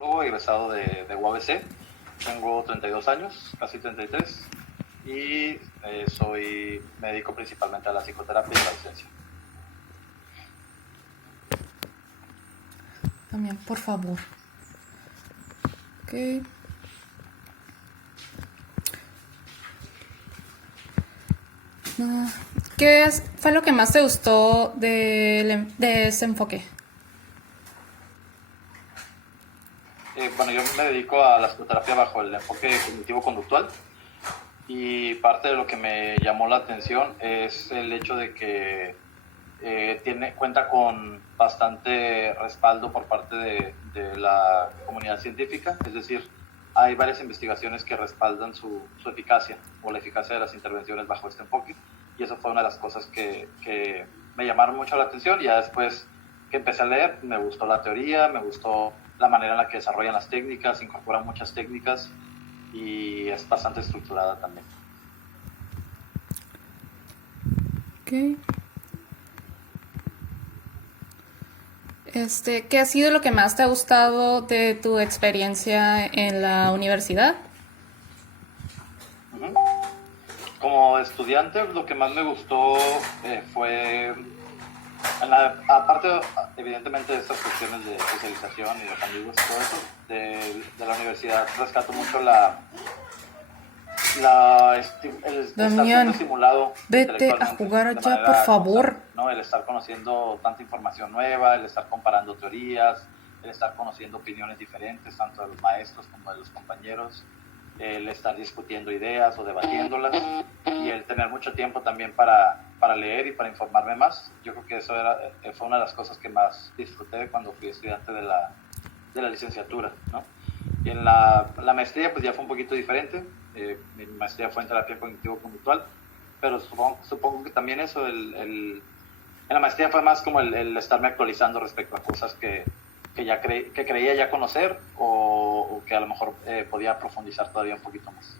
egresado de UABC, tengo 32 años, casi 33, y me dedico principalmente a la psicoterapia y la docencia. También, por favor. Ok. ¿Fue lo que más te gustó de ese enfoque? Bueno, yo me dedico a la psicoterapia bajo el enfoque cognitivo-conductual, y parte de lo que me llamó la atención es el hecho de que cuenta con bastante respaldo por parte de la comunidad científica, es decir, hay varias investigaciones que respaldan su eficacia o la eficacia de las intervenciones bajo este enfoque, y eso fue una de las cosas que me llamaron mucho la atención. Y ya después que empecé a leer, me gustó la teoría, me gustó la manera en la que desarrollan las técnicas, incorporan muchas técnicas y es bastante estructurada también. Ok. ¿Qué ha sido lo que más te ha gustado de tu experiencia en la universidad? Como estudiante, lo que más me gustó fue, aparte evidentemente de estas cuestiones de especialización y de amigos y todo eso, de la universidad, rescato mucho el estar siendo estimulado. Vete a jugar allá, por favor. ¿No? El estar conociendo tanta información nueva, el estar comparando teorías, el estar conociendo opiniones diferentes, tanto de los maestros como de los compañeros, el estar discutiendo ideas o debatiéndolas, y el tener mucho tiempo también para leer y para informarme más. Yo creo que eso fue una de las cosas que más disfruté cuando fui estudiante de la licenciatura, ¿no? Y en la maestría pues ya fue un poquito diferente. Mi maestría fue en terapia cognitivo-conductual, pero supongo que también eso, en la maestría fue más como el estarme actualizando respecto a cosas que creía ya conocer, o que a lo mejor podía profundizar todavía un poquito más.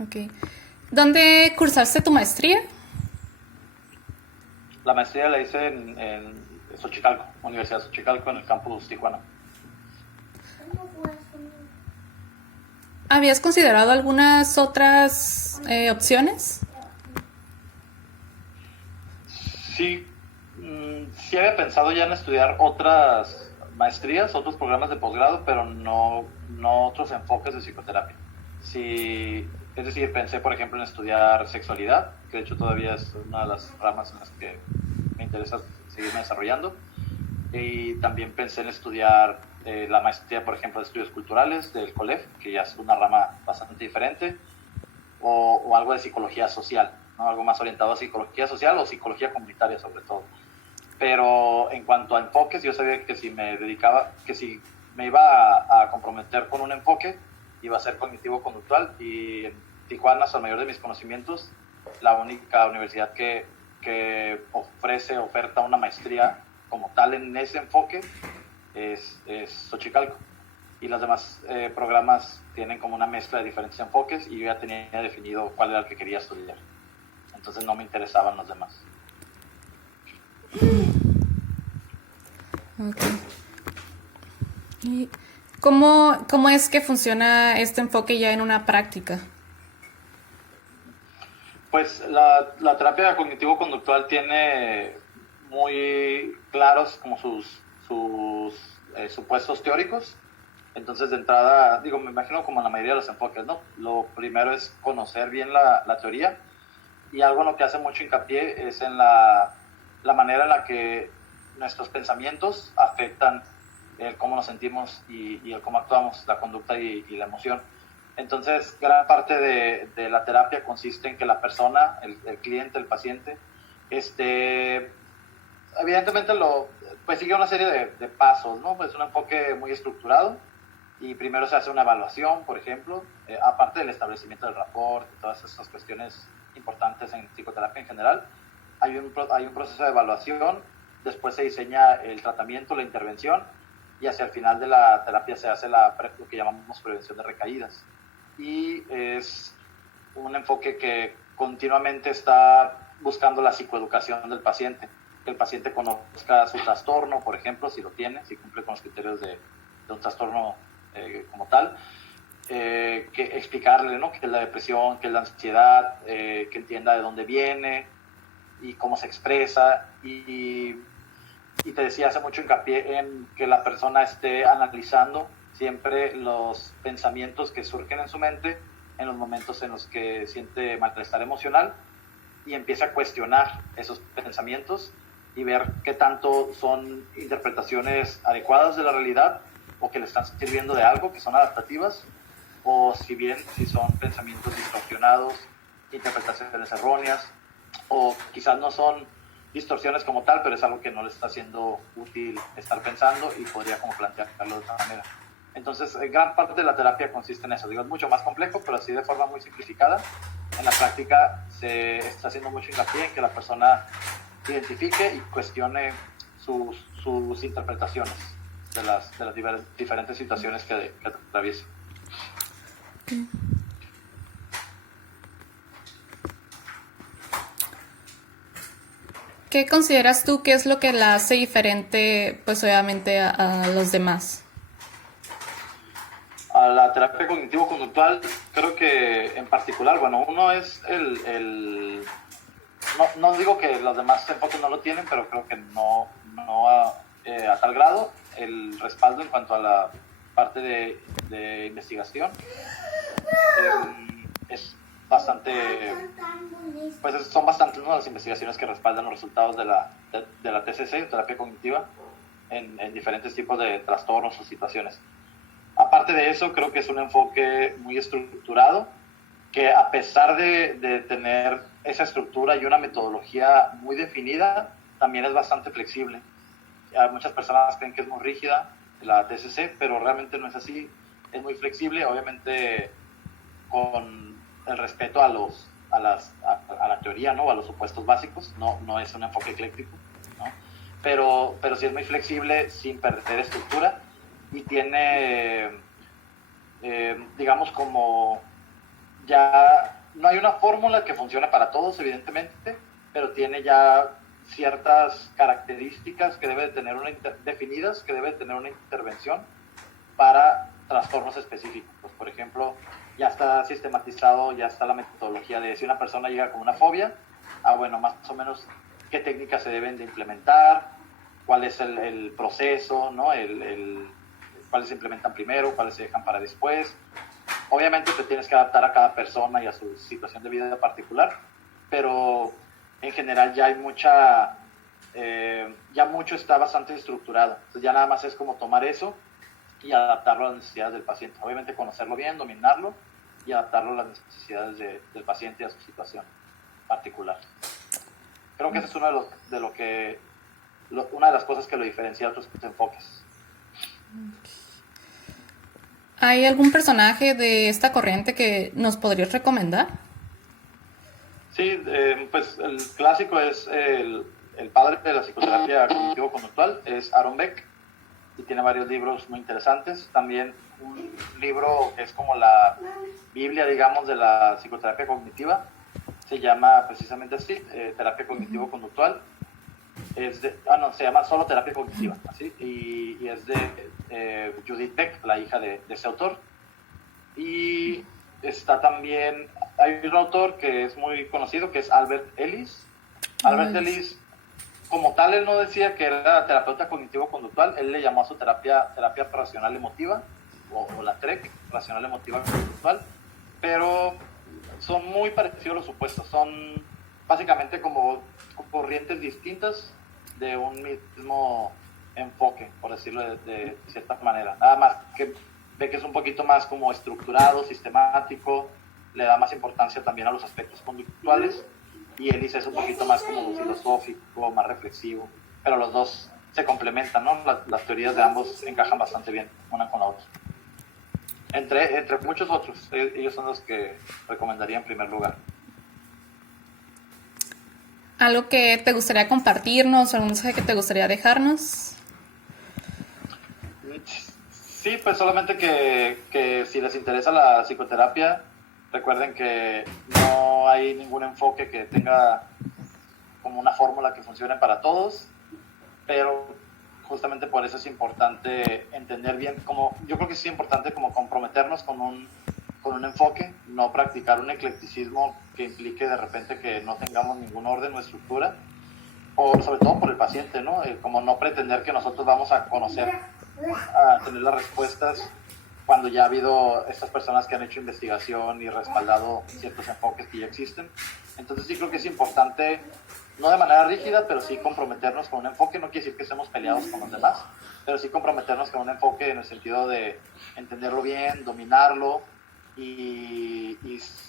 Ok. ¿Dónde cursaste tu maestría? La maestría la hice en Xochicalco, Universidad de Xochicalco, en el campus Tijuana. ¿Habías considerado algunas otras opciones? Sí, sí había pensado ya en estudiar otras maestrías, otros programas de posgrado, pero no otros enfoques de psicoterapia. Sí, es decir, pensé, por ejemplo, en estudiar sexualidad, que de hecho todavía es una de las ramas en las que me interesa seguirme desarrollando. Y también pensé en estudiar la maestría, por ejemplo, de estudios culturales del COLEF, que ya es una rama bastante diferente, o algo de psicología social, ¿no? Algo más orientado a psicología social o psicología comunitaria sobre todo. Pero en cuanto a enfoques, yo sabía que si me iba a comprometer con un enfoque, iba a ser cognitivo-conductual, y en Tijuana, al mayor de mis conocimientos, la única universidad que oferta una maestría como tal en ese enfoque es Xochicalco, y los demás programas tienen como una mezcla de diferentes enfoques, y yo ya tenía definido cuál era el que quería estudiar, entonces no me interesaban los demás. Okay. ¿Y cómo es que funciona este enfoque ya en una práctica? Pues la terapia cognitivo-conductual tiene muy claros como sus supuestos teóricos. Entonces, de entrada, me imagino como en la mayoría de los enfoques, ¿no? Lo primero es conocer bien la teoría, y algo en lo que hace mucho hincapié es en la manera en la que nuestros pensamientos afectan el cómo nos sentimos y el cómo actuamos, la conducta y la emoción. Entonces, gran parte de la terapia consiste en que la persona, el cliente, el paciente, evidentemente pues sigue una serie de pasos, ¿no? Es un enfoque muy estructurado, y primero se hace una evaluación, por ejemplo, aparte del establecimiento del rapport y todas estas cuestiones importantes en psicoterapia en general. Hay un proceso de evaluación, después se diseña el tratamiento, la intervención, y hacia el final de la terapia se hace lo que llamamos prevención de recaídas. Y es un enfoque que continuamente está buscando la psicoeducación del paciente, que el paciente conozca su trastorno, por ejemplo, si lo tiene, si cumple con los criterios de un trastorno como tal, que explicarle, ¿no?, qué es la depresión, qué es la ansiedad, que entienda de dónde viene y cómo se expresa, y te decía, hace mucho hincapié en que la persona esté analizando siempre los pensamientos que surgen en su mente en los momentos en los que siente malestar emocional, y empieza a cuestionar esos pensamientos y ver qué tanto son interpretaciones adecuadas de la realidad o que le están sirviendo de algo, que son adaptativas, o si son pensamientos distorsionados, interpretaciones erróneas, o quizás no son distorsiones como tal, pero es algo que no le está siendo útil estar pensando y podría como plantearlo de otra manera. Entonces, gran parte de la terapia consiste en eso. Digo, es mucho más complejo, pero así de forma muy simplificada. En la práctica se está haciendo mucho hincapié en que la persona identifique y cuestione sus interpretaciones de las diferentes situaciones que atraviesa. ¿Qué consideras tú que es lo que la hace diferente, pues obviamente, a los demás? A la terapia cognitivo-conductual, creo que en particular, bueno, uno es no digo que los demás enfoques no lo tienen, pero creo que no a tal grado, el respaldo en cuanto a la parte de investigación es bastante, pues son bastantes, ¿no?, las investigaciones que respaldan los resultados de la TCC, terapia cognitiva, en diferentes tipos de trastornos o situaciones. Aparte de eso, creo que es un enfoque muy estructurado, que a pesar de tener esa estructura y una metodología muy definida, también es bastante flexible. Muchas personas creen que es muy rígida la TCC, pero realmente no es así. Es muy flexible, obviamente con el respeto a la teoría, ¿no?, a los supuestos básicos. No es un enfoque ecléctico, ¿no? Pero sí es muy flexible sin perder estructura, y tiene, digamos, como ya no hay una fórmula que funcione para todos, evidentemente, pero tiene ya ciertas características que debe de tener definidas, que debe de tener una intervención para trastornos específicos. Por ejemplo, ya está sistematizado, ya está la metodología de si una persona llega con una fobia, bueno, más o menos qué técnicas se deben de implementar, cuál es el proceso, ¿no?, cuáles se implementan primero, cuáles se dejan para después. Obviamente te tienes que adaptar a cada persona y a su situación de vida particular, pero en general ya hay ya mucho está bastante estructurado. Entonces ya nada más es como tomar eso y adaptarlo a las necesidades del paciente. Obviamente conocerlo bien, dominarlo y adaptarlo a las necesidades del paciente y a su situación particular. Creo que ese es una de las cosas que lo diferencia de otros enfoques. ¿Hay algún personaje de esta corriente que nos podrías recomendar? Sí, pues el clásico es el padre de la psicoterapia cognitivo-conductual, es Aaron Beck, y tiene varios libros muy interesantes. También un libro que es como la Biblia, digamos, de la psicoterapia cognitiva, se llama precisamente así, terapia cognitivo-conductual. Se llama solo terapia cognitiva, ¿así? Y es de Judith Beck, la hija de ese autor. Y está también, hay un autor que es muy conocido, que es Albert Ellis. Albert Ellis, como tal, él no decía que era terapeuta cognitivo-conductual, él le llamó a su terapia racional emotiva, o la TREC, racional emotiva conductual, pero son muy parecidos los supuestos, son básicamente como corrientes distintas de un mismo enfoque, por decirlo de cierta manera. Nada más que ve que es un poquito más como estructurado, sistemático, le da más importancia también a los aspectos conductuales, y él dice es un poquito más como filosófico, más reflexivo, pero los dos se complementan, ¿no? Las teorías de ambos encajan bastante bien una con la otra. Entre muchos otros, ellos son los que recomendaría en primer lugar. ¿Algo que te gustaría compartirnos, algún mensaje que te gustaría dejarnos? Sí, pues solamente que si les interesa la psicoterapia, recuerden que no hay ningún enfoque que tenga como una fórmula que funcione para todos, pero justamente por eso es importante entender bien cómo, yo creo que es importante como comprometernos con un enfoque, no practicar un eclecticismo que implique de repente que no tengamos ningún orden o estructura, o sobre todo por el paciente, ¿no? Como no pretender que nosotros vamos a conocer, a tener las respuestas cuando ya ha habido estas personas que han hecho investigación y respaldado ciertos enfoques que ya existen. Entonces sí creo que es importante, no de manera rígida, pero sí comprometernos con un enfoque. No quiere decir que estemos peleados con los demás, pero sí comprometernos con un enfoque en el sentido de entenderlo bien, dominarlo y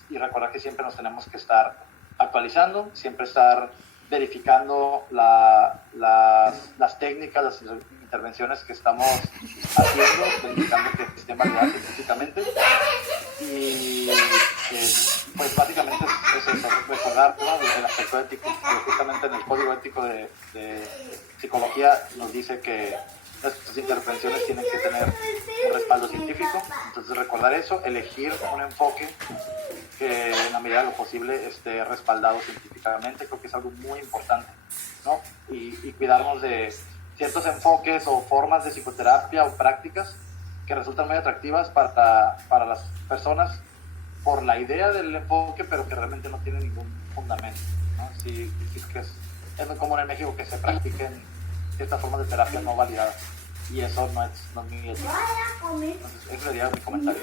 recordar que siempre nos tenemos que estar actualizando, siempre estar verificando las técnicas, las intervenciones que estamos haciendo, verificando que estén validadas científicamente. Y pues básicamente es eso, recordar, ¿no?, el aspecto ético, que justamente en el código ético de psicología nos dice que nuestras intervenciones tienen que tener un respaldo científico. Entonces recordar eso, elegir un enfoque que en la medida de lo posible esté respaldado científicamente, creo que es algo muy importante, ¿no? Y cuidarnos de ciertos enfoques o formas de psicoterapia o prácticas que resultan muy atractivas para las personas por la idea del enfoque, pero que realmente no tienen ningún fundamento, ¿no? Sí, que es muy común en México que se practiquen ciertas formas de terapia no validadas, y eso no es muy ético. Entonces, ese sería mi comentario.